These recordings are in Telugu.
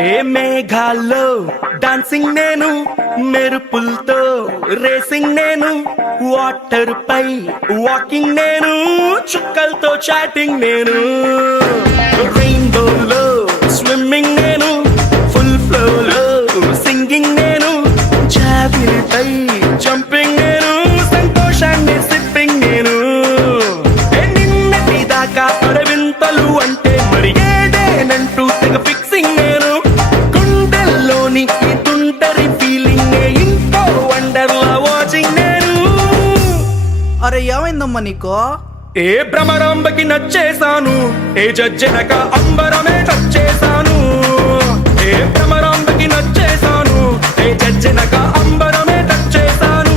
ఏ మేఘాల్లో డాన్సింగ్ నేను, మెరుపులతో రేసింగ్ నేను, వాటర్ పై వాకింగ్ నేను, చుక్కలతో చాటింగ్ నేను, రెయిన్బోలో స్విమ్మింగ్ నేను, ఫుల్ ఫ్లోలో సింగింగ్ నేను, జాబిలిపై జంపింగ్ నేను, సంతోషాన్ని సిప్పింగ్ నేను. నిన్నటి దాకా అరవింతలు అంటే మరి ఏదేనంటూ తెగ ఫిక్సింగ్ నేను, గుండెల్లోని ఈ తుంటరి ఫీలింగ్ ఇంకో వండర్లా వాచింగ్ నేను. అరే ఏమైందమ్మా నీకో? ఏ భ్రమరాంబకి నచ్చేసాను, ఏ జజ్జనక అంబరమే టచ్చేసాను. ఏ భ్రమరాంబకి నచ్చేసాను, ఏ జజ్జనక అంబరమే టచ్చేసాను.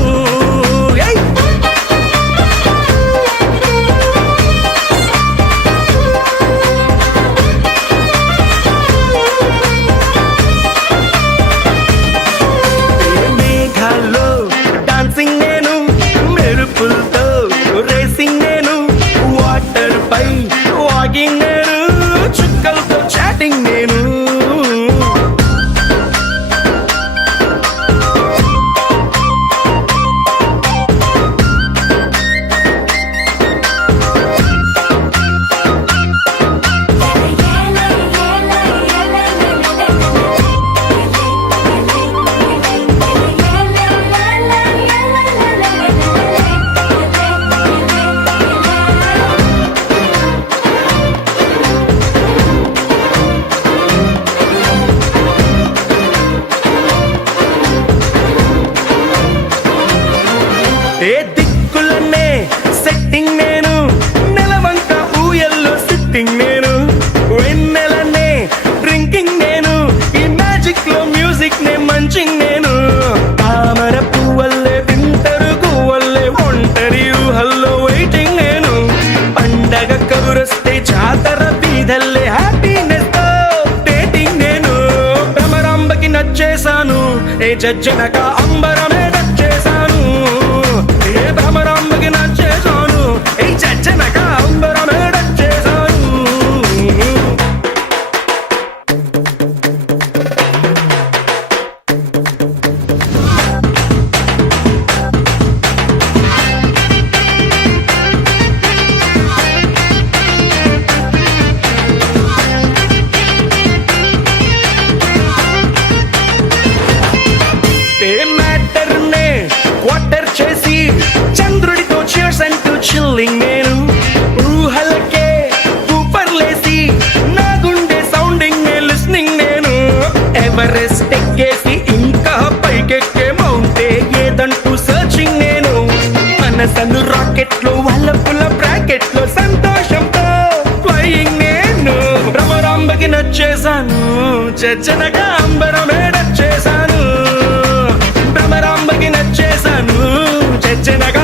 మేఘాల్లో డాన్సింగ్ నేను, మెరుపులతో రేసింగ్ నేను, వాటర్ పై వాకింగ్ నేను, చుక్కలతో చాటింగ్ నేను. ఏ దిక్కులనే సెట్టింగ్ నేను, నెలవంక ఊయల్లో సిట్టింగ్ నేను, వెన్నెలనే డ్రింకింగ్ నేను, ఈ మ్యాజిక్ లో మ్యూజిక్ నే మంచింగ్ నేను, తామర పువ్వల్లే వింటరు గువ్వల్లే ఒంటరి ఊహల్లో వెయిటింగ్ నేను, పండగ కబురొస్తే జాతర బీదల్లే హ్యాపీనెస్ తో డేటింగ్ నేను. భ్రమరాంబకి నచ్చేసాను, ఏ జజ్జనక అంబరమే నచ్చేసాను. ఏ భ్రమరాంబకి నచ్చేసాను, ఏ జజ్జనక అంబరమే నచ్చేసాను. ఏ మ్యాటర్ నే క్వార్టర్ చేసి చంద్రుడితో cheers అంటూ చిల్లింగ్ నేను, ఊహలకే ఊపర్లేసి నా గుండె సౌండింగ్ నే లిస్నింగ్ నేను, ఎవరెస్ట్ ఎక్కేసి ఇంకా పైకెక్కే మౌంటే ఏదంటూ సర్చింగ్ నేను, మనసను రాకెట్ లో వల్లపుల బ్రాకెట్ లో సంతోషంతో ఫ్లయింగ్ నేను. భ్రమరాంబకి నచ్చేసాను, జజ్జనగా అంబరమే నచ్చేసాను. భ్రమరాంబకి నచ్చేసాను, జజ్జనగా